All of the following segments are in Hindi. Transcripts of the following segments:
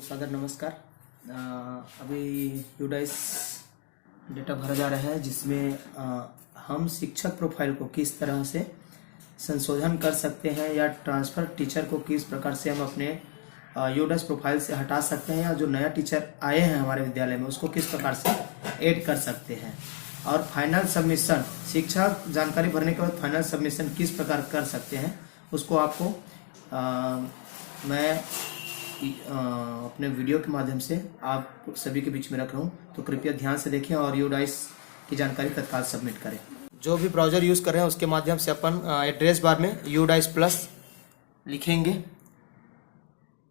सादर नमस्कार। अभी यूडाइस डेटा भरा जा रहा है जिसमें हम शिक्षक प्रोफाइल को किस तरह से संशोधन कर सकते हैं या ट्रांसफ़र टीचर को किस प्रकार से हम अपने यूडाइस प्रोफाइल से हटा सकते हैं या जो नया टीचर आए हैं हमारे विद्यालय में उसको किस प्रकार से ऐड कर सकते हैं। और फाइनल सबमिशन, शिक्षक जानकारी भरने के बाद फाइनल सबमिशन किस प्रकार कर सकते हैं उसको आपको मैं अपने वीडियो के माध्यम से आप सभी के बीच में रख रहा हूँ, तो कृपया ध्यान से देखें और यूडाइस की जानकारी तत्काल सबमिट करें। जो भी ब्राउज़र यूज़ कर रहे हैं उसके माध्यम से अपन एड्रेस बार में यूडाइस प्लस लिखेंगे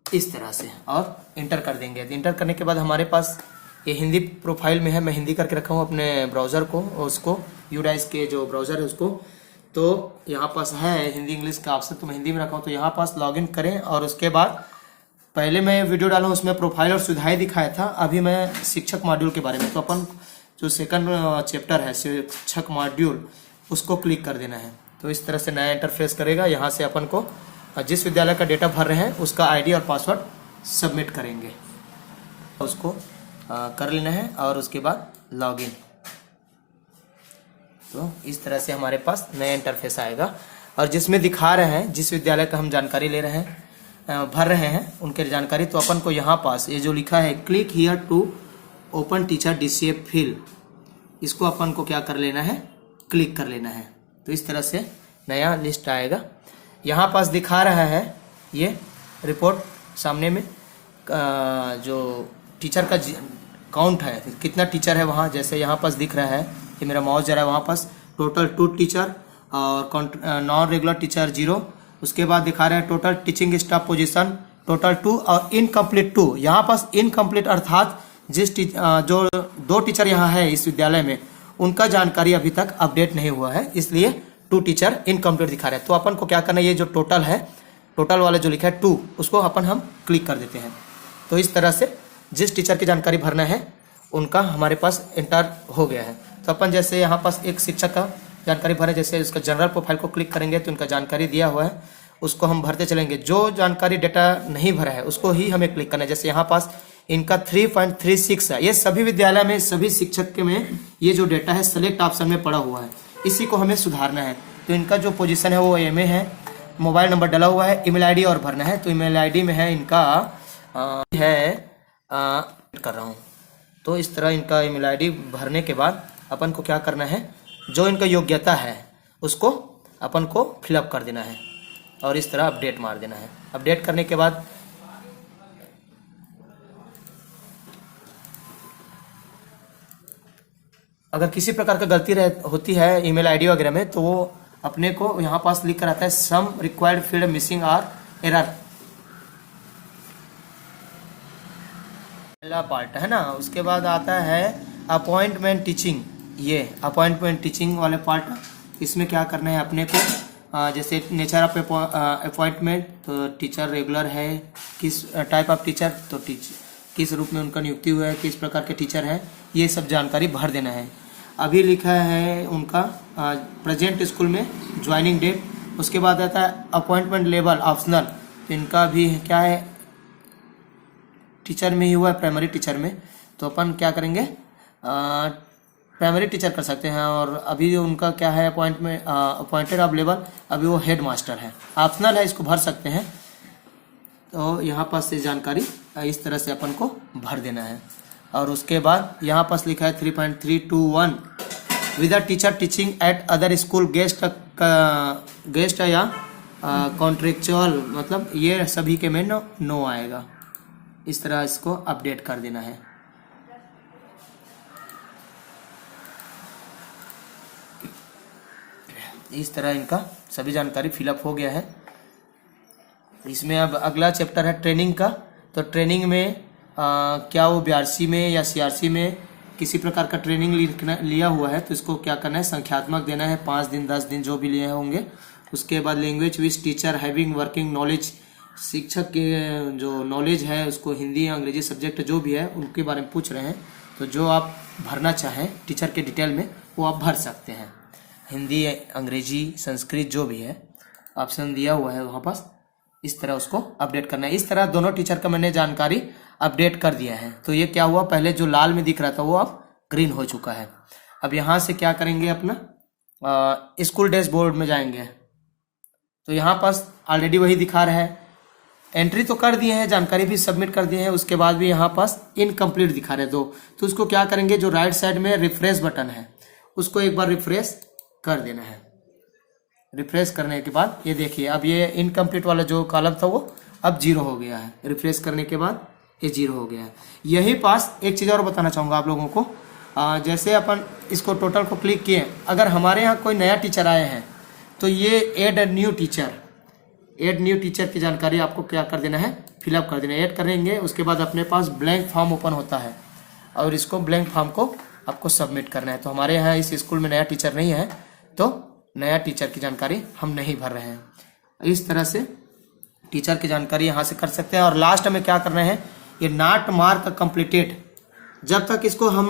इस तरह से और इंटर कर देंगे। इंटर करने के बाद हमारे पास ये हिंदी प्रोफाइल में है, मैं हिंदी करके रखा हूँ अपने ब्राउज़र को, उसको यूडाइस के जो ब्राउज़र है उसको, तो यहाँ पास है हिंदी इंग्लिश का ऑप्शन, तो मैं हिंदी में रखा हूँ। तो यहाँ पास लॉगिन करें और उसके बाद पहले मैं वीडियो डाला उसमें प्रोफाइल और सुविधाएं दिखाया था, अभी मैं शिक्षक मॉड्यूल के बारे में, तो अपन जो सेकंड चैप्टर है शिक्षक मॉड्यूल उसको क्लिक कर देना है। तो इस तरह से नया इंटरफेस करेगा। यहाँ से अपन को जिस विद्यालय का डेटा भर रहे हैं उसका आईडी और पासवर्ड सबमिट करेंगे, उसको कर लेना है और उसके बाद लॉगिन। तो इस तरह से हमारे पास नया इंटरफेस आएगा और जिसमें दिखा रहे हैं जिस विद्यालय का हम जानकारी ले रहे हैं भर रहे हैं उनके जानकारी, तो अपन को यहाँ पास ये जो लिखा है click here to open teacher DCF field, इसको अपन को क्या कर लेना है, क्लिक कर लेना है। तो इस तरह से नया लिस्ट आएगा। यहाँ पास दिखा रहा है ये रिपोर्ट सामने में जो टीचर का काउंट है, कितना टीचर है वहाँ, जैसे यहाँ पास दिख रहा है कि मेरा माउस जा रहा है वहाँ पास टोटल 2 टीचर और नॉन रेगुलर टीचर 0। उसके बाद दिखा रहे हैं total teaching staff position total 2 और इनकम्प्लीट 2। यहाँ पास इनकम्प्लीट अर्थात जो 2 टीचर यहाँ है इस विद्यालय में उनका जानकारी अभी तक अपडेट नहीं हुआ है, इसलिए 2 टीचर इनकम्प्लीट दिखा रहे हैं। तो अपन को क्या करना है, ये जो टोटल है, टोटल वाला जो लिखा है 2, उसको अपन हम क्लिक कर देते हैं। तो इस तरह से जिस टीचर की जानकारी भरना है उनका हमारे पास एंटर हो गया है। तो अपन जैसे यहाँ पास एक शिक्षक का जानकारी भरे, जैसे उसका जनरल प्रोफाइल को क्लिक करेंगे तो उनका जानकारी दिया हुआ है, उसको हम भरते चलेंगे। जो जानकारी डेटा नहीं भरा है उसको ही हमें क्लिक करना है। जैसे यहाँ पास इनका 3.36 है, ये सभी विद्यालय में सभी शिक्षक के में ये जो डेटा है सेलेक्ट ऑप्शन में पड़ा हुआ है, इसी को हमें सुधारना है। तो इनका जो पोजीशन है वो MA है, मोबाइल नंबर डला हुआ है, ईमेल आईडी और भरना है। तो ईमेल आईडी में है इनका कर रहा हूँ। तो इस तरह इनका ईमेल आईडी भरने के बाद अपन को क्या करना है, जो इनका योग्यता है उसको अपन को फिलअप कर देना है और इस तरह अपडेट मार देना है। अपडेट करने के बाद अगर किसी प्रकार का गलती होती है ईमेल आईडी वगैरह में, तो वो अपने को यहाँ पास लिख कर आता है सम रिक्वायर्ड फील्ड मिसिंग और एरर, पहला पार्ट है ना। उसके बाद आता है अपॉइंटमेंट टीचिंग, ये अपॉइंटमेंट टीचिंग वाले पार्ट, इसमें क्या करना है अपने को, जैसे नेचर ऑफ अपॉइंटमेंट, तो टीचर रेगुलर है, किस टाइप ऑफ टीचर, तो किस रूप में उनका नियुक्ति हुआ है, किस प्रकार के टीचर हैं, ये सब जानकारी भर देना है। अभी लिखा है उनका प्रेजेंट स्कूल में ज्वाइनिंग डेट। उसके बाद आता है अपॉइंटमेंट लेवल ऑप्शनल, तो इनका भी क्या है, टीचर में ही हुआ है, प्राइमरी टीचर में, तो अपन क्या करेंगे प्राइमरी टीचर कर सकते हैं। और अभी उनका क्या है अपॉइंटेड ऑफ लेवल, अभी वो हेड मास्टर है, ऑप्शनल है, इसको भर सकते हैं। तो यहाँ पास से जानकारी इस तरह से अपन को भर देना है। और उसके बाद यहाँ पास लिखा है 3.321 with a teacher teaching eight other school guest या कॉन्ट्रेक्चुअल, मतलब ये सभी के में नो आएगा। इस तरह इसको अपडेट कर देना है। इस तरह इनका सभी जानकारी फिलअप हो गया है। इसमें अब अगला चैप्टर है ट्रेनिंग का। तो ट्रेनिंग में क्या वो BRC में या CRC में किसी प्रकार का ट्रेनिंग लिया हुआ है, तो इसको क्या करना है, संख्यात्मक देना है, 5 दिन 10 दिन जो भी लिए होंगे। उसके बाद language which teacher having working knowledge, शिक्षक के जो नॉलेज है उसको हिंदी अंग्रेजी सब्जेक्ट जो भी है उनके बारे में पूछ रहे हैं। तो जो आप भरना चाहें टीचर के डिटेल में वो आप भर सकते हैं, हिंदी अंग्रेजी संस्कृत जो भी है ऑप्शन दिया हुआ है वहाँ पास, इस तरह उसको अपडेट करना है। इस तरह दोनों टीचर का मैंने जानकारी अपडेट कर दिया है। तो ये क्या हुआ, पहले जो लाल में दिख रहा था वो अब ग्रीन हो चुका है। अब यहाँ से क्या करेंगे, अपना स्कूल डैशबोर्ड में जाएंगे। तो यहाँ पास ऑलरेडी वही दिखा रहा है, एंट्री तो कर दिए हैं, जानकारी भी सबमिट कर दिए हैं, उसके बाद भी यहाँ पास इनकम्प्लीट दिखा रहे दो। तो उसको क्या करेंगे, जो राइट साइड में रिफ्रेश बटन है उसको एक बार रिफ्रेश कर देना है। रिफ्रेश करने के बाद ये देखिए, अब ये इनकम्प्लीट वाला जो कॉलम था वो अब 0 हो गया है। रिफ्रेश करने के बाद ये 0 हो गया है। यही पास एक चीज़ और बताना चाहूँगा आप लोगों को, जैसे अपन इसको टोटल को क्लिक किए, अगर हमारे यहाँ कोई नया टीचर आए हैं तो ये ऐड न्यू टीचर की जानकारी आपको क्या कर देना है, फिलअप कर देना है। ऐड करेंगे, उसके बाद अपने पास ब्लैंक फॉर्म ओपन होता है और इसको ब्लैंक फॉर्म को आपको सबमिट करना है। तो हमारे यहाँ इस स्कूल में नया टीचर नहीं है तो नया टीचर की जानकारी हम नहीं भर रहे हैं। इस तरह से टीचर की जानकारी यहाँ से कर सकते हैं। और लास्ट में क्या करना है, ये नॉट मार्क कंप्लीटेड, जब तक इसको हम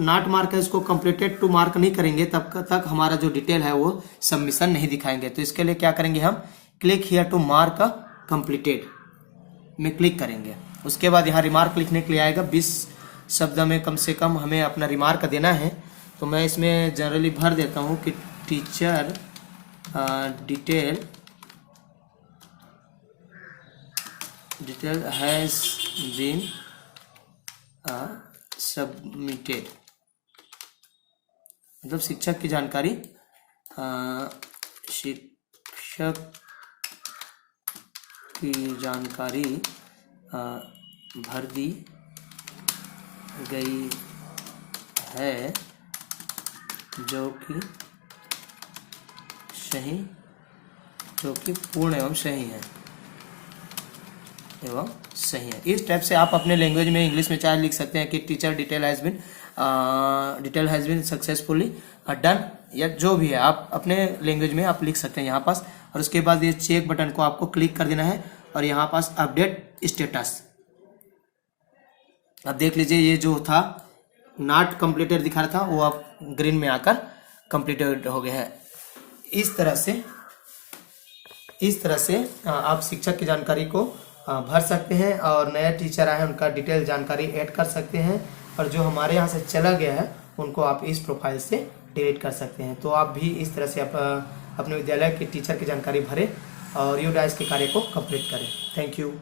नॉट मार्क है इसको कंप्लीटेड टू मार्क नहीं करेंगे तब तक हमारा जो डिटेल है वो सबमिशन नहीं दिखाएंगे। तो इसके लिए क्या करेंगे, हम click here to mark completed में क्लिक करेंगे। उसके बाद यहाँ रिमार्क लिखने के लिए आएगा, 20 शब्द में कम से कम हमें अपना रिमार्क देना है। तो मैं इसमें जनरली भर देता हूँ कि teacher detail has been submitted, मतलब शिक्षक की जानकारी भर दी गई है जो कि पूर्ण एवं सही है। इस टाइप से आप अपने लैंग्वेज में इंग्लिश में चाहे लिख सकते हैं कि teacher detail has been successfully done, या जो भी है आप अपने लैंग्वेज में आप लिख सकते हैं यहाँ पास। और उसके बाद ये चेक बटन को आपको क्लिक कर देना है और यहाँ पास अपडेट स्टेटस, अब देख लीजिए ये जो था नॉट कंप्लीटेड दिखा रहा था वो अब ग्रीन में आकर कंप्लीटेड हो गया है। इस तरह से आप शिक्षक की जानकारी को भर सकते हैं और नए टीचर आए हैं उनका डिटेल जानकारी ऐड कर सकते हैं, और जो हमारे यहाँ से चला गया है उनको आप इस प्रोफाइल से डिलीट कर सकते हैं। तो आप भी इस तरह से आप अपने विद्यालय के टीचर की जानकारी भरें और यूडाइस के कार्य को कंप्लीट करें। Thank you.